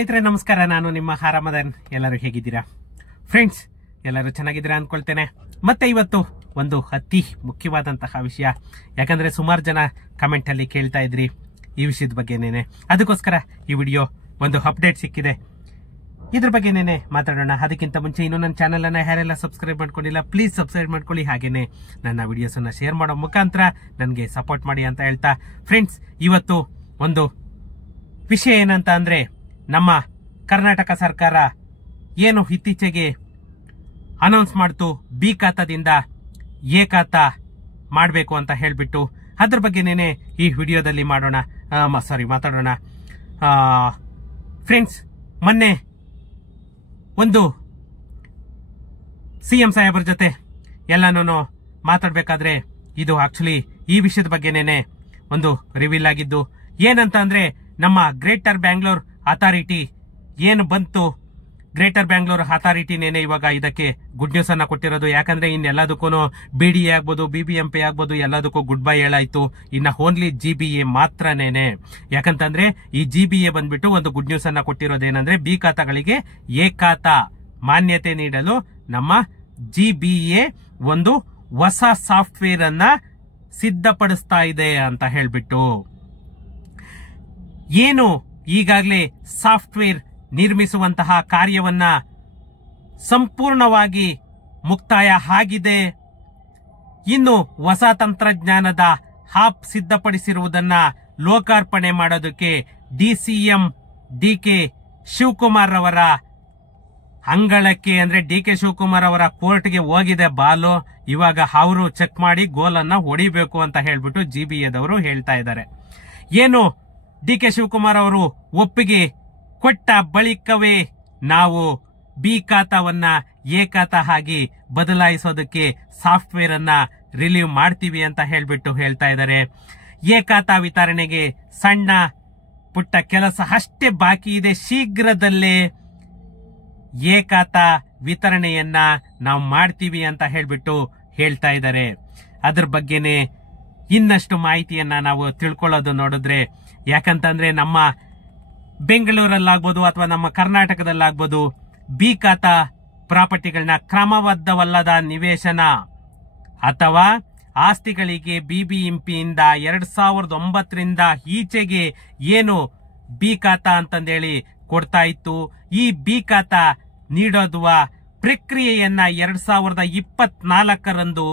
ಸ್ನೇಹಿತರೆ ನಮಸ್ಕಾರ, ನಾನು ನಿಮ್ಮ ಹಾರಾಮದನ್. ಎಲ್ಲರೂ ಹೇಗಿದ್ದೀರಾ ಫ್ರೆಂಡ್ಸ್? ಎಲ್ಲರೂ ಚೆನ್ನಾಗಿದ್ದೀರಾ ಅನ್ಕೊಳ್ತೇನೆ. ಮತ್ತೆ ಇವತ್ತು ಒಂದು ಅತಿ ಮುಖ್ಯವಾದಂತಹ ವಿಷಯ, ಯಾಕಂದ್ರೆ ಸುಮಾರು ಜನ ಕಮೆಂಟ್ ಅಲ್ಲಿ ಕೇಳ್ತಾ ಇದ್ರಿ ಈ ವಿಷಯದ ಬಗ್ಗೆನೇನೆ. ಅದಕ್ಕೋಸ್ಕರ ಈ ವಿಡಿಯೋ ಒಂದು ಅಪ್ಡೇಟ್ ಸಿಕ್ಕಿದೆ, ಇದ್ರ ಬಗ್ಗೆನೇನೆ ಮಾತಾಡೋಣ. ಅದಕ್ಕಿಂತ ಮುಂಚೆ ಇನ್ನು ನನ್ನ ಚಾನೆಲ್ ಅನ್ನ ಯಾರೆಲ್ಲ ಸಬ್ಸ್ಕ್ರೈಬ್ ಮಾಡ್ಕೊಂಡಿಲ್ಲ ಪ್ಲೀಸ್ ಸಬ್ಸ್ಕ್ರೈಬ್ ಮಾಡ್ಕೊಳ್ಳಿ. ಹಾಗೇನೆ ನನ್ನ ವಿಡಿಯೋಸ್ ಅನ್ನ ಶೇರ್ ಮಾಡೋ ಮುಖಾಂತರ ನನಗೆ ಸಪೋರ್ಟ್ ಮಾಡಿ ಅಂತ ಹೇಳ್ತಾ, ಫ್ರೆಂಡ್ಸ್ ಇವತ್ತು ಒಂದು ವಿಷಯ ಏನಂತ ಅಂದ್ರೆ, ನಮ್ಮ ಕರ್ನಾಟಕ ಸರ್ಕಾರ ಏನು ಇತ್ತೀಚೆಗೆ ಅನೌನ್ಸ್ ಮಾಡ್ತು, ಬಿ ಖಾತಾದಿಂದ ಎ ಖಾತಾ ಮಾಡಬೇಕು ಅಂತ ಹೇಳ್ಬಿಟ್ಟು, ಅದ್ರ ಬಗ್ಗೆನೇನೆ ಈ ವಿಡಿಯೋದಲ್ಲಿ ಮಾತಾಡೋಣ. ಫ್ರೆಂಡ್ಸ್, ಮೊನ್ನೆ ಒಂದು ಸಿಎಂ ಸಾಹೇಬ್ರ ಜೊತೆ ಎಲ್ಲಾನು ಮಾತಾಡ್ಬೇಕಾದ್ರೆ ಇದು ಆಕ್ಚುಲಿ ಈ ವಿಷಯದ ಬಗ್ಗೆನೇನೆ ಒಂದು ರಿವೀಲ್ ಆಗಿದ್ದು. ಏನಂತ ಅಂದ್ರೆ, ನಮ್ಮ ಗ್ರೇಟರ್ ಬ್ಯಾಂಗ್ಳೂರ್ ಅಥಾರಿಟಿ ಏನು ಬಂತು, ಗ್ರೇಟರ್ ಬ್ಯಾಂಗ್ಳೂರ್ ಅಥಾರಿಟಿನೇನೆ ಇವಾಗ ಇದಕ್ಕೆ ಗುಡ್ ನ್ಯೂಸ್ ಅನ್ನ ಕೊಟ್ಟಿರೋದು. ಯಾಕಂದ್ರೆ ಇನ್ನೆಲ್ಲದಕ್ಕೂ ಬಿಡಿಎ ಆಗ್ಬೋದು, ಬಿಬಿಎಂಪಿ ಆಗ್ಬೋದು, ಎಲ್ಲದಕ್ಕೂ ಗುಡ್ ಬೈ ಹೇಳಾಯ್ತು. ಇನ್ನ ಓನ್ಲಿ ಜಿಬಿಎ ಮಾತ್ರನೇನೆ. ಯಾಕಂತಂದ್ರೆ ಈ ಜಿಬಿಎ ಬಂದ್ಬಿಟ್ಟು ಒಂದು ಗುಡ್ ನ್ಯೂಸ್ ಅನ್ನ ಕೊಟ್ಟಿರೋದೇನಂದ್ರೆ, ಬಿ ಖಾತಾಗಳಿಗೆ ಎ ಖಾತಾ ಮಾನ್ಯತೆ ನೀಡಲು ನಮ್ಮ ಜಿಬಿಎ ಒಂದು ಹೊಸ ಸಾಫ್ಟ್ವೇರ್ ಅನ್ನ ಸಿದ್ಧಪಡಿಸ್ತಾ ಇದೆ ಅಂತ ಹೇಳ್ಬಿಟ್ಟು, ಏನು ಈಗಾಗಲೇ ಸಾಫ್ಟ್ವೇರ್ ನಿರ್ಮಿಸುವಂತಹ ಕಾರ್ಯವನ್ನ ಸಂಪೂರ್ಣವಾಗಿ ಮುಕ್ತಾಯ ಆಗಿದೆ. ಇನ್ನು ಹೊಸ ತಂತ್ರಜ್ಞಾನದ ಆಪ್ ಸಿದ್ಧಪಡಿಸಿರುವುದನ್ನ ಲೋಕಾರ್ಪಣೆ ಮಾಡೋದಕ್ಕೆ ಡಿಸಿಎಂ ಡಿಕೆ ಶಿವಕುಮಾರ್ ಅವರ ಅಂಗಳಕ್ಕೆ, ಅಂದ್ರೆ ಡಿಕೆ ಶಿವಕುಮಾರ್ ಅವರ ಕೋರ್ಟ್ಗೆ ಹೋಗಿದೆ ಬಾಲು. ಇವಾಗ ಅವರು ಚೆಕ್ ಮಾಡಿ ಗೋಲನ್ನ ಹೊಡಿಬೇಕು ಅಂತ ಹೇಳ್ಬಿಟ್ಟು ಜಿಬಿಎದವರು ಹೇಳ್ತಾ ಇದ್ದಾರೆ. ಏನು ಡಿಕೆ ಶಿವಕುಮಾರ್ ಅವರು ಒಪ್ಪಿಗೆ ಕೊಟ್ಟ ಬಳಿಕವೇ ನಾವು ಬಿ ಖಾತಾವನ್ನ ಎ ಖಾತಾ ಆಗಿ ಬದಲಾಯಿಸೋದಕ್ಕೆ ಸಾಫ್ಟ್ವೇರ್ ಅನ್ನ ರಿಲೀವ್ ಮಾಡ್ತೀವಿ ಅಂತ ಹೇಳ್ಬಿಟ್ಟು ಹೇಳ್ತಾ ಇದ್ದಾರೆ. ಎ ಖಾತಾ ವಿತರಣೆಗೆ ಸಣ್ಣ ಪುಟ್ಟ ಕೆಲಸ ಅಷ್ಟೇ ಬಾಕಿ ಇದೆ. ಶೀಘ್ರದಲ್ಲೇ ಎ ಖಾತಾ ವಿತರಣೆಯನ್ನ ನಾವು ಮಾಡ್ತೀವಿ ಅಂತ ಹೇಳ್ಬಿಟ್ಟು ಹೇಳ್ತಾ ಇದ್ದಾರೆ. ಅದ್ರ ಬಗ್ಗೆನೆ ಇನ್ನಷ್ಟು ಮಾಹಿತಿಯನ್ನ ನಾವು ತಿಳ್ಕೊಳ್ಳೋದು ನೋಡಿದ್ರೆ, ಯಾಕಂತಂದ್ರೆ ನಮ್ಮ ಬೆಂಗಳೂರಲ್ಲಾಗ್ಬೋದು ಅಥವಾ ನಮ್ಮ ಕರ್ನಾಟಕದಲ್ಲಾಗ್ಬೋದು, ಬಿ ಖಾತಾ ಪ್ರಾಪರ್ಟಿಗಳನ್ನ ಕ್ರಮಬದ್ಧವಲ್ಲದ ನಿವೇಶನ ಅಥವಾ ಆಸ್ತಿಗಳಿಗೆ ಬಿಬಿಎಂಪಿಯಿಂದ 2009ರಿಂದ ಈಚೆಗೆ ಏನು ಬಿ ಖಾತಾ ಅಂತಂದೇಳಿ ಕೊಡ್ತಾ ಇತ್ತು, ಈ ಬಿ ಖಾತಾ ನೀಡೋದುವ ಪ್ರಕ್ರಿಯೆಯನ್ನ 2024ರಂದು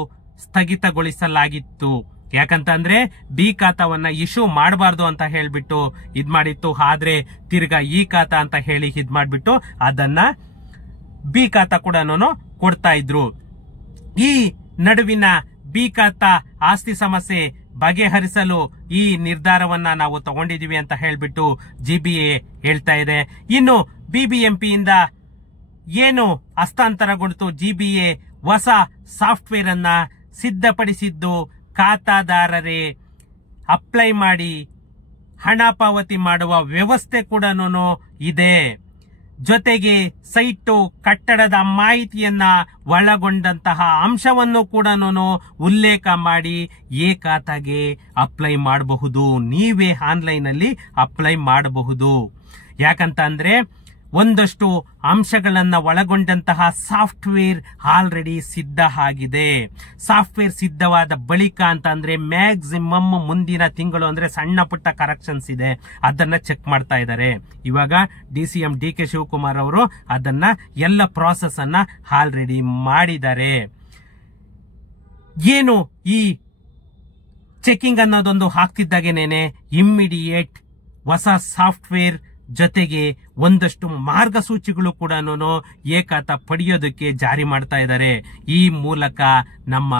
ಸ್ಥಗಿತಗೊಳಿಸಲಾಗಿತ್ತು. ಯಾಕಂತಂದ್ರೆ ಬಿ ಖಾತಾವನ್ನ ಇಶ್ಯೂ ಮಾಡಬಾರ್ದು ಅಂತ ಹೇಳ್ಬಿಟ್ಟು ಇದ್ ಮಾಡಿತ್ತು. ಆದ್ರೆ ತಿರ್ಗಾ ಈ ಖಾತಾ ಅಂತ ಹೇಳಿ ಇದ್ ಮಾಡ್ಬಿಟ್ಟು ಅದನ್ನ ಬಿ ಖಾತಾ ಕೂಡ ಕೊಡ್ತಾ ಇದ್ರು. ಈ ನಡುವಿನ ಬಿ ಖಾತಾ ಆಸ್ತಿ ಸಮಸ್ಯೆ ಬಗೆಹರಿಸಲು ಈ ನಿರ್ಧಾರವನ್ನ ನಾವು ತಗೊಂಡಿದೀವಿ ಅಂತ ಹೇಳ್ಬಿಟ್ಟು ಜಿಬಿಎ ಹೇಳ್ತಾ ಇದೆ. ಇನ್ನು ಬಿಬಿಎಂಪಿಯಿಂದ ಏನು ಹಸ್ತಾಂತರಗೊಂಡು ಜಿಬಿಎ ಹೊಸ ಸಾಫ್ಟ್ವೇರ್ ಅನ್ನ ಸಿದ್ಧಪಡಿಸಿದ್ದು, ಖಾತಾದಾರರೇ ಅಪ್ಲೈ ಮಾಡಿ ಹಣ ಪಾವತಿ ಮಾಡುವ ವ್ಯವಸ್ಥೆ ಕೂಡ ಇದೆ. ಜೊತೆಗೆ ಸೈಟು ಕಟ್ಟಡದ ಮಾಹಿತಿಯನ್ನ ಒಳಗೊಂಡಂತಹ ಅಂಶವನ್ನು ಕೂಡ ಉಲ್ಲೇಖ ಮಾಡಿ ಎ ಖಾತಾಗೆ ಅಪ್ಲೈ ಮಾಡಬಹುದು. ನೀವೇ ಆನ್ಲೈನ್ ಅಲ್ಲಿ ಅಪ್ಲೈ ಮಾಡಬಹುದು. ಯಾಕಂತ ಅಂದ್ರೆ ಒಂದಷ್ಟು ಅಂಶಗಳನ್ನ ಒಳಗೊಂಡಂತಹ ಸಾಫ್ಟ್ವೇರ್ ಆಲ್ರೆಡಿ ಸಿದ್ಧ ಆಗಿದೆ. ಸಾಫ್ಟ್ವೇರ್ ಸಿದ್ಧವಾದ ಬಳಿಕ ಅಂತ ಅಂದ್ರೆ ಮ್ಯಾಕ್ಸಿಮಮ್ ಮುಂದಿನ ತಿಂಗಳು, ಅಂದ್ರೆ ಸಣ್ಣ ಪುಟ್ಟ ಕರೆಕ್ಷನ್ಸ್ ಇದೆ, ಅದನ್ನ ಚೆಕ್ ಮಾಡ್ತಾ ಇದ್ದಾರೆ. ಇವಾಗ ಡಿಸಿಎಂ ಡಿಕೆ ಶಿವಕುಮಾರ್ ಅವರು ಅದನ್ನ ಎಲ್ಲ ಪ್ರಾಸೆಸ್ ಅನ್ನ ಆಲ್ರೆಡಿ ಮಾಡಿದ್ದಾರೆ. ಏನು ಈ ಚೆಕಿಂಗ್ ಅನ್ನೋದೊಂದು ಆಗ್ತಿದ್ದಾಗೇನೆ ಇಮ್ಮಿಡಿಯೇಟ್ ಹೊಸ ಸಾಫ್ಟ್ವೇರ್ ಜೊತೆಗೆ ಒಂದಷ್ಟು ಮಾರ್ಗಸೂಚಿಗಳು ಕೂಡ ಎ ಖಾತಾ ಪಡೆಯೋದಕ್ಕೆ ಜಾರಿ ಮಾಡ್ತಾ ಇದ್ದಾರೆ. ಈ ಮೂಲಕ ನಮ್ಮ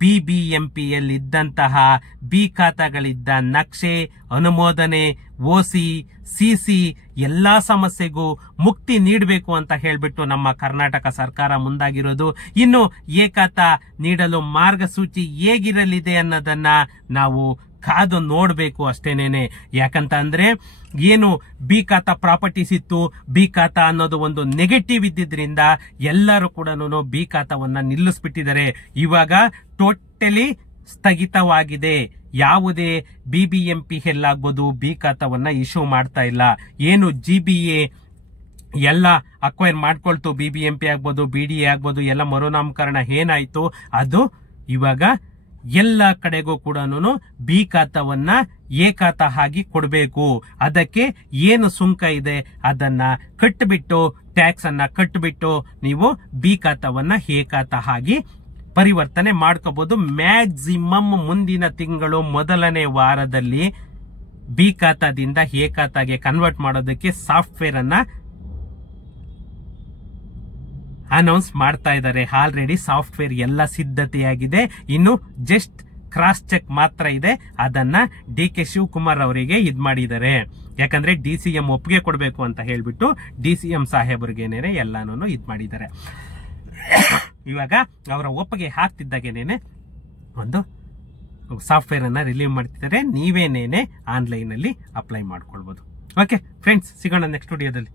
ಬಿಬಿಎಂಪಿಯಲ್ಲಿದ್ದಂತಹ ಬಿ ಖಾತಾಗಳಿದ್ದ ನಕ್ಷೆ, ಅನುಮೋದನೆ, ಓಸಿ, ಸಿಸಿ ಎಲ್ಲಾ ಸಮಸ್ಯೆಗೂ ಮುಕ್ತಿ ನೀಡಬೇಕು ಅಂತ ಹೇಳ್ಬಿಟ್ಟು ನಮ್ಮ ಕರ್ನಾಟಕ ಸರ್ಕಾರ ಮುಂದಾಗಿರೋದು. ಇನ್ನು ಎ ಖಾತಾ ನೀಡಲು ಮಾರ್ಗಸೂಚಿ ಹೇಗಿರಲಿದೆ ಅನ್ನೋದನ್ನ ನಾವು ಕಾದು ನೋಡ್ಬೇಕು ಅಷ್ಟೇನೇನೆ. ಯಾಕಂತ ಅಂದ್ರೆ ಏನು ಬಿ ಖಾತಾ ಪ್ರಾಪರ್ಟೀಸ್ ಇತ್ತು, ಬಿ ಖಾತಾ ಅನ್ನೋದು ಒಂದು ನೆಗೆಟಿವ್ ಇದ್ದಿದ್ರಿಂದ ಎಲ್ಲರೂ ಕೂಡ ಬಿ ಖಾತಾವನ್ನ ನಿಲ್ಲಿಸ್ಬಿಟ್ಟಿದ್ದಾರೆ. ಇವಾಗ ಟೋಟಲಿ ಸ್ಥಗಿತವಾಗಿದೆ. ಯಾವುದೇ ಬಿಬಿಎಂಪಿ ಎಲ್ಲಾಗ್ಬೋದು ಬಿ ಖಾತಾವನ್ನ ಇಶ್ಯೂ ಮಾಡ್ತಾ ಇಲ್ಲ. ಏನು ಜಿಬಿಎ ಎಲ್ಲ ಅಕ್ವೈರ್ ಮಾಡ್ಕೊಳ್ತು, BBMP ಆಗ್ಬೋದು, BDA ಆಗ್ಬೋದು, ಎಲ್ಲ ಮರುನಾಮಕರಣ ಏನಾಯ್ತು ಅದು ಇವಾಗ ಎಲ್ಲ ಕಡೆಗೂ ಕೂಡ ಬಿ ಖಾತಾವನ್ನ ಎ ಖಾತಾ ಆಗಿ ಕೊಡಬೇಕು. ಅದಕ್ಕೆ ಏನು ಸುಂಕ ಇದೆ ಅದನ್ನ ಕಟ್ಟಿಬಿಟ್ಟು, ಟ್ಯಾಕ್ಸ್ ಅನ್ನ ಕಟ್ಟಿಬಿಟ್ಟು ನೀವು ಬಿ ಖಾತಾವನ್ನ ಎ ಖಾತಾ ಆಗಿ ಪರಿವರ್ತನೆ ಮಾಡ್ಕೋಬಹುದು. ಮ್ಯಾಕ್ಸಿಮಮ್ ಮುಂದಿನ ತಿಂಗಳು ಮೊದಲನೇ ವಾರದಲ್ಲಿ ಬಿ ಖಾತಾದಿಂದ ಎ ಖಾತಾಗೆ ಕನ್ವರ್ಟ್ ಮಾಡೋದಕ್ಕೆ ಸಾಫ್ಟ್ವೇರ್ ಅನ್ನ ಅನೌನ್ಸ್ ಮಾಡ್ತಾ ಇದ್ದಾರೆ. ಆಲ್ರೆಡಿ ಸಾಫ್ಟ್ವೇರ್ ಎಲ್ಲ ಸಿದ್ಧತೆಯಾಗಿದೆ, ಇನ್ನು ಜಸ್ಟ್ ಕ್ರಾಸ್ ಚೆಕ್ ಮಾತ್ರ ಇದೆ. ಅದನ್ನ DK ಶಿವಕುಮಾರ್ ಅವರಿಗೆ ಇದ್ ಮಾಡಿದ್ದಾರೆ. ಯಾಕಂದ್ರೆ DCM ಒಪ್ಪಿಗೆ ಕೊಡಬೇಕು ಅಂತ ಹೇಳ್ಬಿಟ್ಟು DCM ಸಾಹೇಬರಿಗೇನೇನೆ ಎಲ್ಲಾನು ಇದ್ ಮಾಡಿದ್ದಾರೆ. ಇವಾಗ ಅವರ ಒಪ್ಪಿಗೆ ಹಾಕ್ತಿದ್ದಾಗೇನೇನೆ ಒಂದು ಸಾಫ್ಟ್ವೇರ್ ಅನ್ನ ರಿಲೀವ್ ಮಾಡ್ತಿದ್ದಾರೆ. ನೀವೇನೇನೆ ಆನ್ಲೈನ್ ಅಲ್ಲಿ ಅಪ್ಲೈ ಮಾಡ್ಕೊಳ್ಬಹುದು. ಓಕೆ ಫ್ರೆಂಡ್ಸ್, ಸಿಗೋಣ ನೆಕ್ಸ್ಟ್ ವಿಡಿಯೋದಲ್ಲಿ.